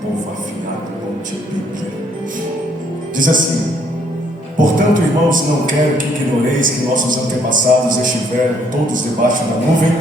Povo afinado, bom de Bíblia. Diz assim: portanto, irmãos, não quero que ignoreis que nossos antepassados estiveram todos debaixo da nuvem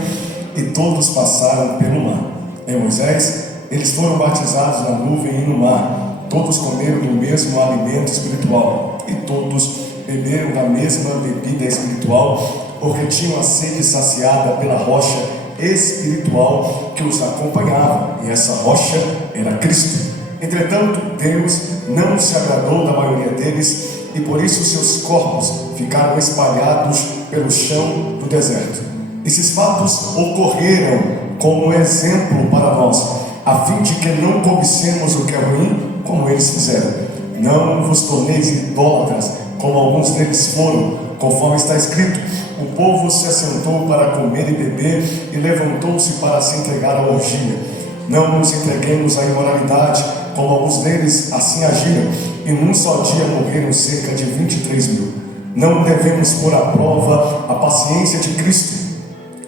e todos passaram pelo mar. Em Moisés, eles foram batizados na nuvem e no mar. Todos comeram do mesmo alimento espiritual e todos beberam da mesma bebida espiritual, porque tinham a sede saciada pela rocha espiritual que os acompanhava, e essa rocha era Cristo. Entretanto, Deus não se agradou da maioria deles, e por isso seus corpos ficaram espalhados pelo chão do deserto. Esses fatos ocorreram como exemplo para nós, a fim de que não cobicemos o que é ruim, como eles fizeram. Não vos torneis idólatras, como alguns deles foram, conforme está escrito: o povo se assentou para comer e beber, e levantou-se para se entregar à orgia. Não nos entreguemos à imoralidade, como alguns deles assim agiram, e num só dia morreram cerca de 23 mil. Não devemos pôr à prova a paciência de Cristo,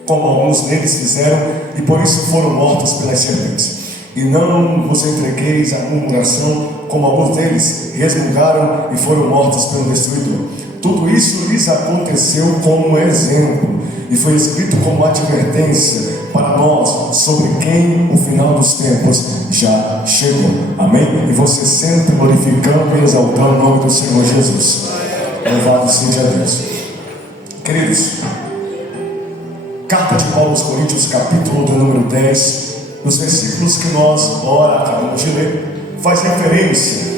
como alguns deles fizeram, e por isso foram mortos pelas serpentes. E não vos entregueis à murmuração, como alguns deles resmungaram e foram mortos pelo destruidor. Tudo isso lhes aconteceu como exemplo, e foi escrito como advertência para nós, sobre quem o final dos tempos já chegou. Amém? E você sempre glorificando e exaltando o nome do Senhor Jesus. Louvado seja Deus. Queridos, carta de Paulo aos Coríntios, capítulo do número 10, nos versículos que nós ora acabamos de ler, faz referência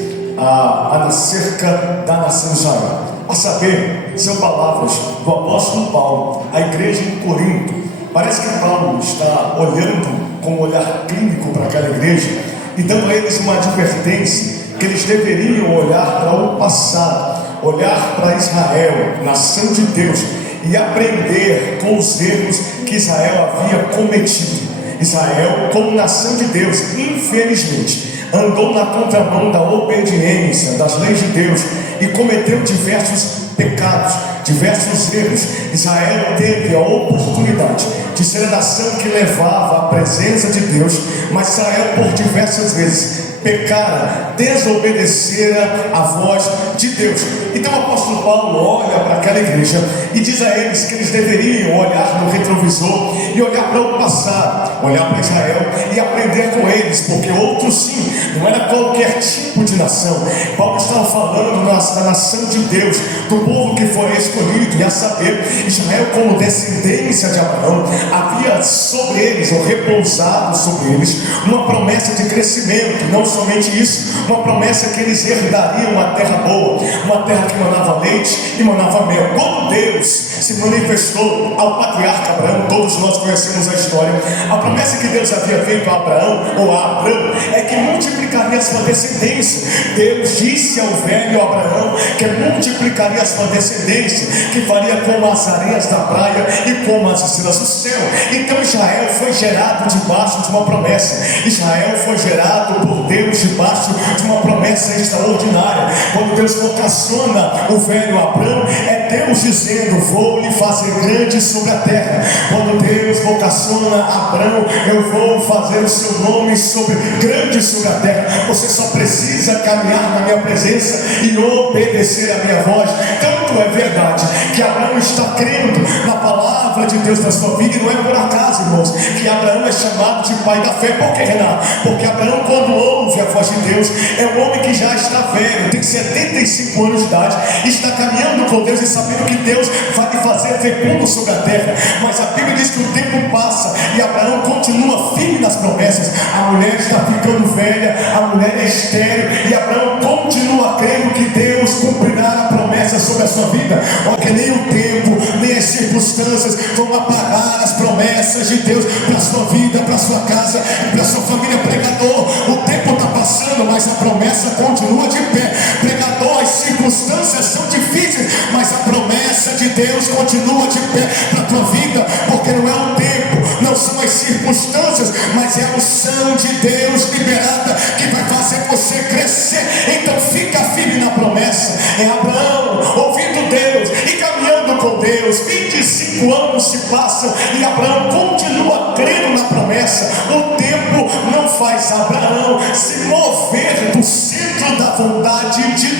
acerca da nação de Israel. A saber, são palavras do apóstolo Paulo à igreja em Corinto. Parece que Paulo está olhando com um olhar clínico para aquela igreja e dando a eles uma advertência que eles deveriam olhar para o passado, olhar para Israel, nação de Deus, e aprender com os erros que Israel havia cometido. Israel, como nação de Deus, infelizmente, andou na contramão da obediência das leis de Deus e cometeu diversos pecados, diversos erros. Israel teve a oportunidade de ser a nação que levava a presença de Deus, mas Israel por diversas vezes pecara, desobedecera a voz de Deus. Então o apóstolo Paulo olha para aquela igreja e diz a eles que eles deveriam olhar no retrovisor e olhar para o passado, olhar para Israel e aprender com eles, porque outros sim, não era qualquer tipo de nação. Paulo estava falando da nação de Deus, do povo que foi escolhido, e a saber, Israel como descendência de Abraão, havia sobre eles, ou repousado sobre eles, uma promessa de crescimento. Não somente isso, uma promessa que eles herdariam uma terra boa, uma terra que manava leite e manava mel. Quando Deus se manifestou ao patriarca Abraão, todos nós conhecemos a história, a promessa que Deus havia feito a Abraão, ou a Abraão, é que multiplicaria a sua descendência. Deus disse ao velho Abraão que multiplicaria a sua descendência, que faria como as areias da praia e como as estrelas do céu. Então Israel foi gerado debaixo de uma promessa. Israel foi gerado por Deus debaixo de uma promessa extraordinária. Quando Deus vocaciona o velho Abraão, é Deus dizendo: vou lhe fazer grande sobre a terra. Quando Deus vocaciona Abraão, eu vou fazer o seu nome grande sobre a terra. Você só precisa caminhar na minha presença e obedecer a minha voz. Tanto é verdade que Abraão está crendo na palavra de Deus na sua vida, e não é por acaso, irmãos, que Abraão é chamado de pai da fé. Por que, Renato? Porque Abraão, quando ouve a voz de Deus, é um homem que já está velho, tem 75 anos de idade, está caminhando com Deus e sabendo que Deus vai lhe fazer fecundo sobre a terra. Mas a Bíblia diz que o tempo passa e Abraão continua firme nas promessas. A mulher está ficando velha, a mulher é estéril, e Abraão continua crendo que Deus cumprirá a promessa sobre a sua vida. Porque nem o tempo, nem as circunstâncias vão apagar as promessas de Deus para a sua vida, para a sua casa, para a sua família. Pregador, o tempo está passando, mas a promessa continua de pé. Pregador, as circunstâncias são difíceis, mas a promessa de Deus continua de pé para a tua vida. Porque não é o tempo, não são as circunstâncias, mas é a unção de Deus liberada que vai fazer você crescer. Então fica firme na promessa. É Abraão ouvindo Deus e caminhando com Deus. 25 anos se passam e Abraão continua crendo na promessa. O tempo não faz Abraão se mover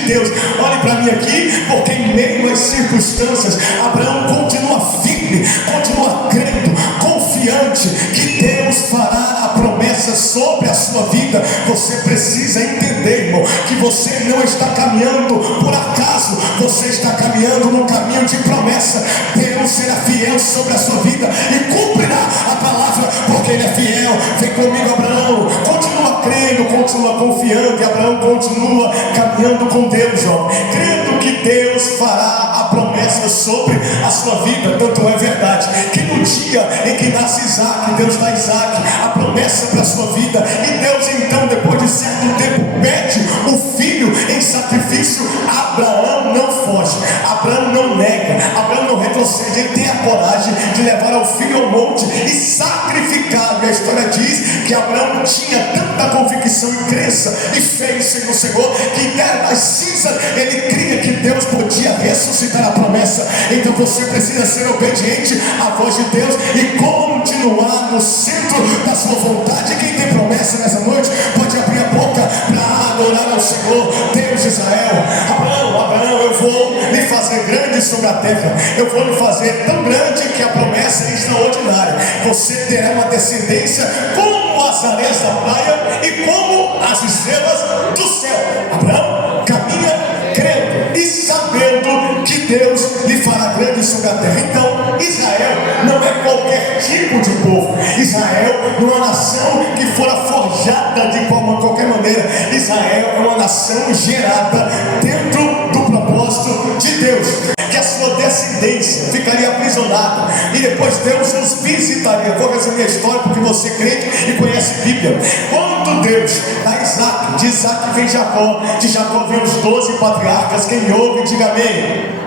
Deus. Olhe para mim aqui, porque em meio às circunstâncias, Abraão continua firme, continua crendo, confiante que Deus fará a promessa sobre a sua vida. Você precisa entender, irmão, que você não está caminhando por acaso, você está caminhando no caminho de promessa. Deus será fiel sobre a sua vida e cumprirá a palavra, porque Ele é fiel. Vem comigo, Abraão, continua crendo, continua confiando, e Abraão continua caminhando com Deus, jovem, crendo que Deus fará a promessa sobre a sua vida. Tanto é verdade que no dia em que nasce Isaac, Deus dá Isaac, a promessa para a sua vida, e Deus então, depois de certo tempo, pede o filho em sacrifício. Abraão não foge, Abraão não nega, Abraão não retrocede, ele tem a coragem de levar o filho ao monte e sacrificar. E a história diz que Abraão tinha tanta convicção e crença e fé no Senhor, que das cinzas ele cria que Deus podia ressuscitar a promessa. Então você precisa ser obediente à voz de Deus e continuar no centro da sua vontade. Quem tem promessa nessa noite pode abrir a boca para adorar ao Senhor, Deus de Israel. Abraão, eu vou lhe fazer grande sobre a terra, eu vou lhe fazer tão grande que a promessa é extraordinária. Você terá uma descendência como as areias da praia e como as estrelas do céu. Abraão caminha crendo e sabendo que Deus lhe fará grande sobre a terra. Então Israel não é qualquer tipo de povo. Israel não é uma nação que fora forjada de qualquer maneira. Israel é uma nação gerada dentro do propósito de Deus, que a sua descendência ficaria aprisionada e depois Deus os visitaria. Eu vou resumir a história porque você crê e conhece a Bíblia. Quando Deus dá Isaac, de Isaac vem Jacó, de Jacó vem os 12 patriarcas. Quem me ouve, diga amém.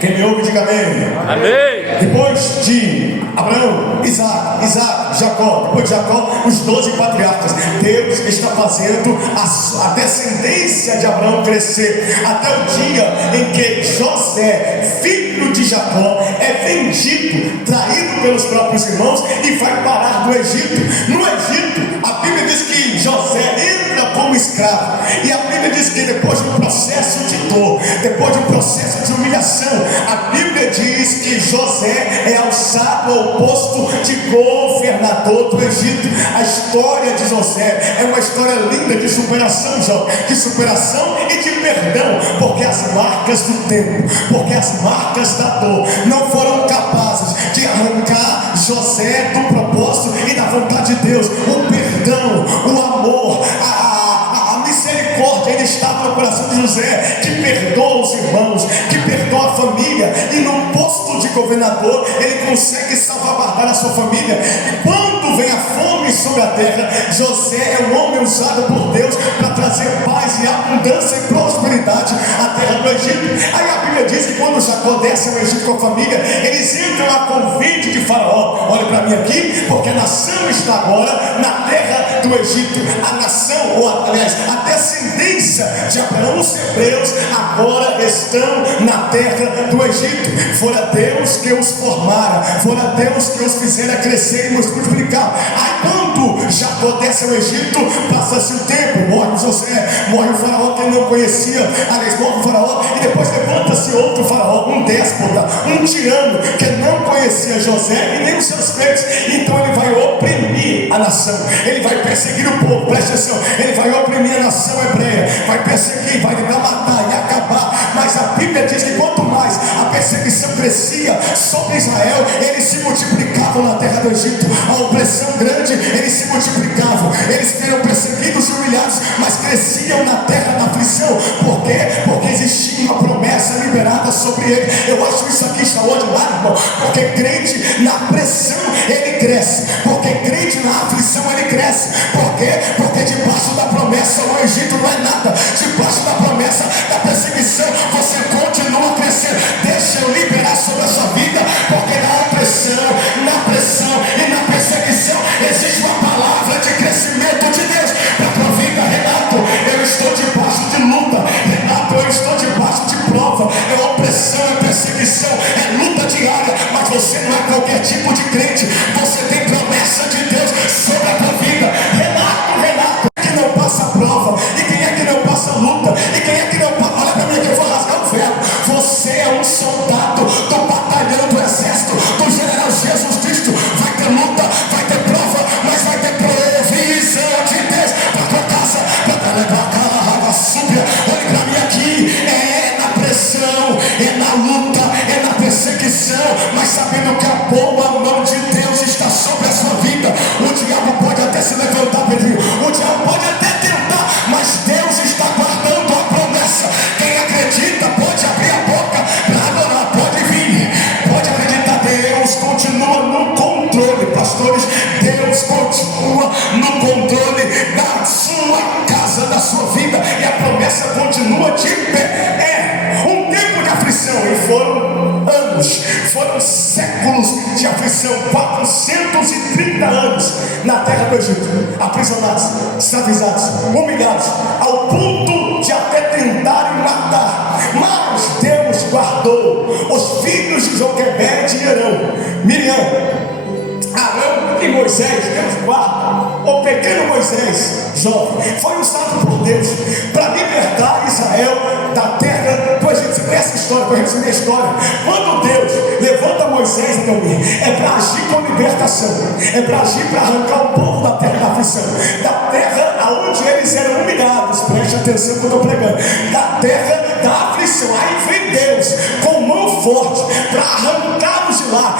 Quem me ouve, diga amém. Amém. Depois de Abraão, Isaac, Jacó, depois de Jacó, os 12 patriarcas. Deus está fazendo a descendência de Abraão crescer até o dia em que José, filho de Jacó, é vendido, traído pelos próprios irmãos e vai parar no Egito. No Egito, a Bíblia diz que José entra como escravo, e a Bíblia diz que depois de um processo de dor, depois de um processo de humilhação, a Bíblia diz que José é alçado ao posto de governador do Egito. A história de José é uma história linda de superação, de superação e de perdão, porque as marcas do tempo, porque as marcas da dor não foram capazes de arrancar José do propósito e da vontade de Deus. O perdão, o amor, a misericórdia, ele estava no coração de José, que perdoa os irmãos, que perdoa a família, e no posto de governador ele consegue salvaguardar a sua família. E quando vem a fome sobre a terra, José é um homem usado por Deus para trazer paz e abundância e prosperidade à terra do Egito. Aí a Bíblia diz que quando Jacó desce ao Egito com a família, eles entram a convite de Faraó. Olha para mim aqui, porque a nação está agora na terra do Egito. A nação, ou aliás, a descendência de Abraão, os hebreus, agora estão na terra do Egito. Fora Deus que os formara, fora Deus que os fizera crescer e os multiplicar. Aí quando Jacó desce ao Egito, passa-se o tempo, morre José, morre o faraó que ele não conhecia, aliás, morre o faraó, e depois levanta-se outro faraó, um déspota, um tirano, que não conhecia José e nem os seus feitos. Então ele vai oprimir a nação, ele vai perseguir o povo, presta atenção, ele vai oprimir a nação hebreia, vai perseguir, vai tentar matar e acabar. Mas a Bíblia diz que quanto mais a perseguição crescia sobre Israel, eles se multiplicavam na terra do Egito. A opressão grande, eles se multiplicavam, eles eram perseguidos e humilhados, mas cresciam na terra da aflição. Por quê? Porque existia uma promessa liberada sobre ele. Eu acho isso aqui extraordinário, irmão, porque crente na pressão ele cresce, porque crente na aflição ele cresce. Por quê? Porque debaixo da promessa terra do Egito, aprisionados, escravizados, humilhados, ao ponto de até tentarem matar. Mas Deus guardou os filhos de Joquebede e Arão, Miriam, Arão e Moisés. Deus guarda o pequeno Moisés, jovem, foi usado por Deus para libertar Israel da terra do Egito. Você conhece a história, para resumir a história. Quando Deus levanta Moisés, então, é para agir com libertação, é para agir para arrancar o povo da terra da aflição, da terra aonde eles eram humilhados. Preste atenção que eu estou pregando, da terra da aflição. Aí vem Deus com mão forte para arrancá-los de lá.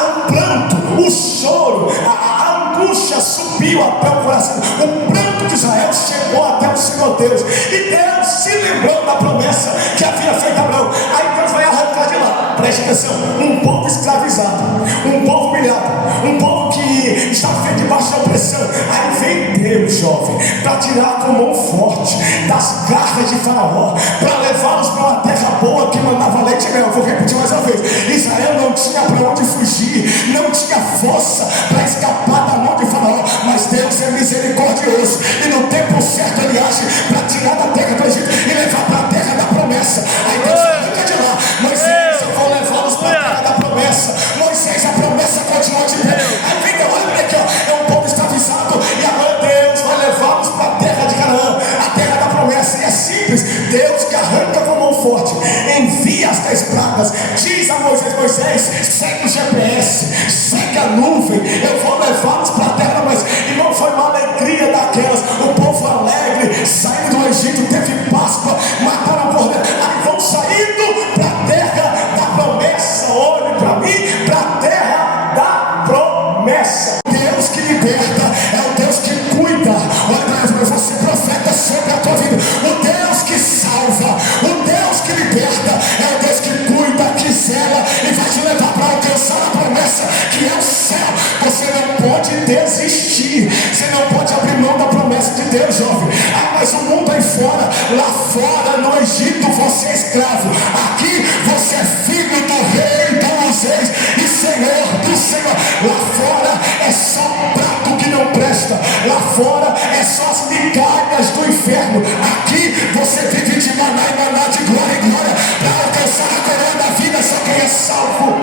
O pranto, o choro, a angústia subiu até o coração. O pranto de Israel chegou até o Senhor Deus, e Deus se lembrou da promessa que havia feito a Abraão. Aí Deus vai arrancar de lá. Preste atenção, um povo escravizado, um povo humilhado, um povo que está feito debaixo da opressão. Aí vem Deus, jovem, para tirar com mão forte das garras de Faraó, para levá-los para uma terra boa que mandava leite e mel. Eu vou repetir mais uma vez. Israel não tinha para onde fugir, não tinha força para escapar da mão de Faraó, mas Deus é misericordioso, e no tempo certo Ele age para tirar da terra do Egito e levar para a terra da promessa. Aí Deus arranca de lá. Moisés, eu vou levá-los para a terra da promessa. Moisés, a promessa continua de pé. Aí vem Deus, olha aqui, ó, é um povo escravizado, e agora Deus vai levá-los para a terra de Canaã, a terra da promessa. E é simples, Deus que arranca com mão forte, envia as 10 pragas, diz a Moisés: Moisés, segue o GPS, segue a nuvem, eu vou levá-los para a terra. Mas, irmão, foi uma alegria daquelas, o povo alegre, saindo do Egito, teve Páscoa, mataram a cordeiro, aí vão saindo para a terra da promessa. Olhe para mim, para a terra da promessa. Deus que liberta é o Deus que cuida. Olha para mim, você profeta sobre a tua vida. O Deus que salva, o Deus que liberta é o Deus que cuida, que zela e vai te levar para alcançar a promessa que é o céu. Você não pode desistir, você não pode abrir mão da promessa de Deus, jovem. Mas o mundo aí fora, lá fora no Egito você é escravo, aqui você é filho do rei dos reis e senhor do Senhor. Lá fora é só prato que não presta, lá fora é só as migalhas do inferno. Aqui você vive de maná e maná, de glória em glória, para alcançar a coroa da vida. Só quem é salvo.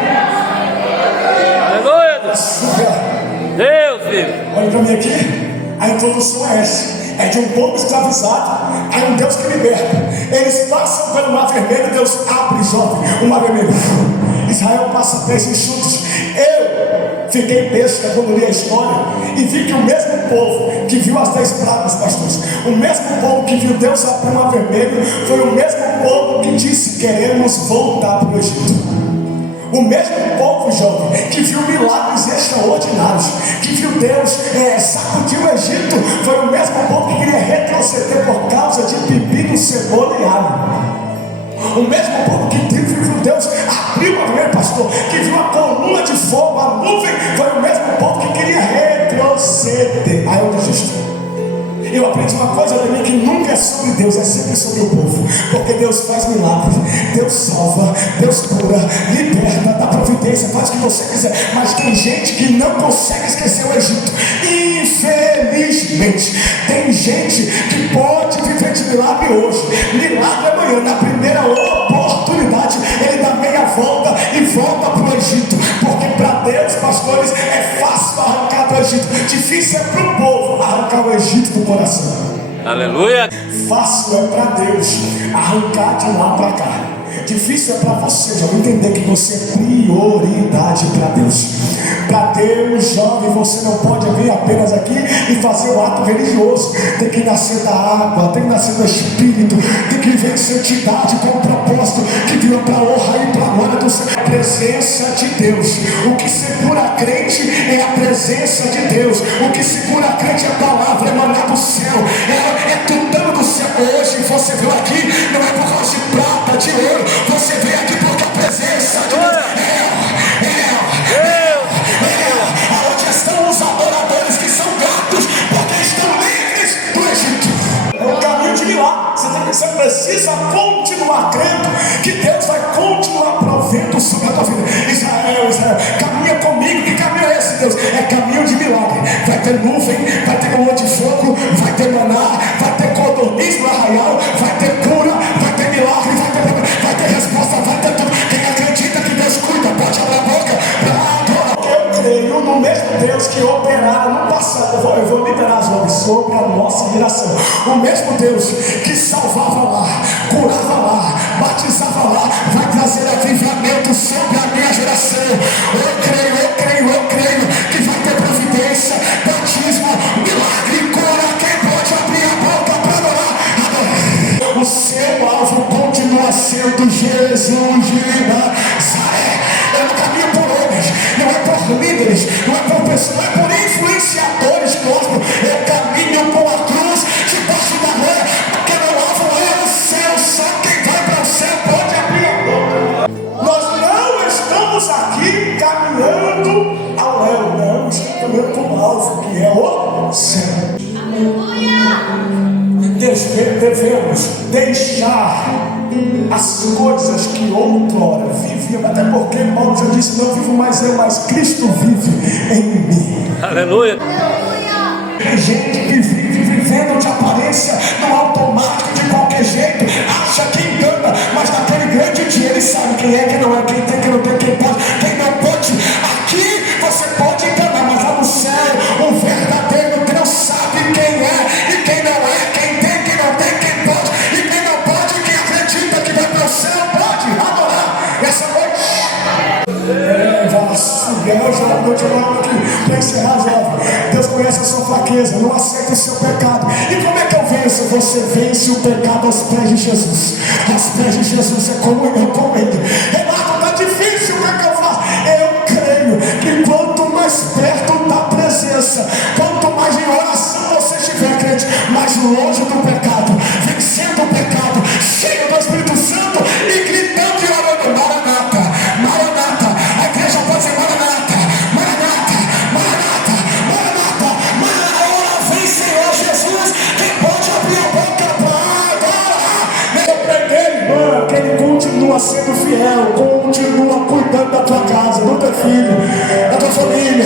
Aleluia! Deus, filho! Olha para mim aqui, a introdução é essa. É de um povo escravizado, é um Deus que liberta. Eles passam pelo Mar Vermelho, Deus abre, jovem, o Mar Vermelho. Israel passa pés enxutos. Eu fiquei besta quando li a história e vi que o mesmo povo que viu as 10 pragas, pastores, o mesmo povo que viu Deus abrir o Mar Vermelho, foi o mesmo povo que disse: queremos voltar para o Egito. O mesmo povo, jovem, que viu milagres extraordinários, que viu Deus sacudir o Egito, foi o mesmo povo que queria retroceder por causa de pepino, cebola e alho. O mesmo povo que viu Deus abrir uma vermelha, pastor, que viu a coluna de fogo, a nuvem, foi o mesmo povo que queria retroceder. Aí eu desisto. Eu aprendi uma coisa também, que nunca é sobre Deus, é sempre sobre o povo. Porque Deus faz milagres, Deus salva, Deus cura, liberta, dá providência, faz o que você quiser. Mas tem gente que não consegue esquecer o Egito. Infelizmente, tem gente que pode viver de milagre hoje, milagre amanhã, na primeira oportunidade ele dá meia volta e volta para o Egito. Porque para Deus, pastores, é fácil arrancar do Egito, difícil é para o povo arrancar o Egito do coração. Aleluia! Fácil é para Deus arrancar de lá para cá. Difícil é para você, jovem, entender que você é prioridade para Deus. Para Deus, jovem, você não pode vir apenas aqui e fazer o ato religioso. Tem que nascer da água, tem que nascer do Espírito, tem que viver em santidade com o propósito que virá para a honra e para a glória do Senhor. A presença de Deus. O que segura a crente é a presença de Deus. O que segura a crente é a palavra emanada do céu. É tudo do céu. Hoje você veio aqui, não é por causa de prata, de ouro. Você veio aqui porque a presença de Deus aonde estão os adoradores que são gratos porque estão livres do Egito. É um caminho de milagre. Você precisa continuar crendo que Deus vai continuar provendo sobre a tua vida. Israel, caminha comigo. Que caminho é esse, Deus? É caminho de milagre. Vai ter nuvem, vai ter lua de fogo, vai ter maná, vai ter codorniz no arraial, vai ter cura, vai ter milagre, vai ter resposta, vai ter tudo. Quem acredita que Deus cuida, pode abrir a boca para adorar. Eu creio no mesmo Deus que operara no passado. Eu vou liberar as mãos sobre a nossa geração. O mesmo Deus que salvava lá, curava lá, batizava lá, vai trazer avivamento sobre a minha geração. Eu creio que vai ter providência, batismo, milagre, cura. Quem pode abrir a boca para adorar? O seu alvo continua sendo Jesus de Nazaré. Eu não caminho por homens, não é por líderes, não é por pessoas, não é por influenciadores gospel. Eu caminho com a cruz debaixo da rua, porque meu alvo é o céu. Só quem vai para o céu pode abrir a boca. Nós não estamos aqui caminhando ao léu, não, estamos caminhando com o alvo, que é o céu. Devemos deixar as coisas que outrora viviam, até porque Paulo já disse: não vivo mais eu, mas Cristo vive em mim. Aleluia. Tem gente que vive vivendo de aparência no automático, de qualquer jeito, acha que engana, mas naquele grande dia ele sabe quem é, quem não é, quem tem, quem não tem, quem pode, quem não pode. Aqui você pode enganar, mas lá no céu o verdadeiro Deus sabe quem é e quem não é, quem tem, quem não tem, quem pode e quem não pode. Quem acredita que vai para o céu pode adorar essa noite. Hoje à noite eu vou aqui para encerrar, jovem. Deus conhece a sua fraqueza, não aceita o seu pecado. E como é que eu venço? Você vence o pecado aos pés de Jesus. Aos pés de Jesus é comunhão com Ele. Renato, tá difícil, como é que eu faço? Eu creio que quanto mais perto da presença, quanto mais em oração você estiver, crente, mais longe do pecado, vencendo o pecado, cheio do Espírito Santo e gritando e orando: Maranata, Maranata. A igreja pode ser Maranata, Maranata, Maranata, Maranata, Maranata. Vem, Senhor Jesus. Quem pode abrir a boca para adorar? Eu preguei, irmã, que Ele continua sendo fiel, continua cuidando da tua casa, do teu filho, da tua família.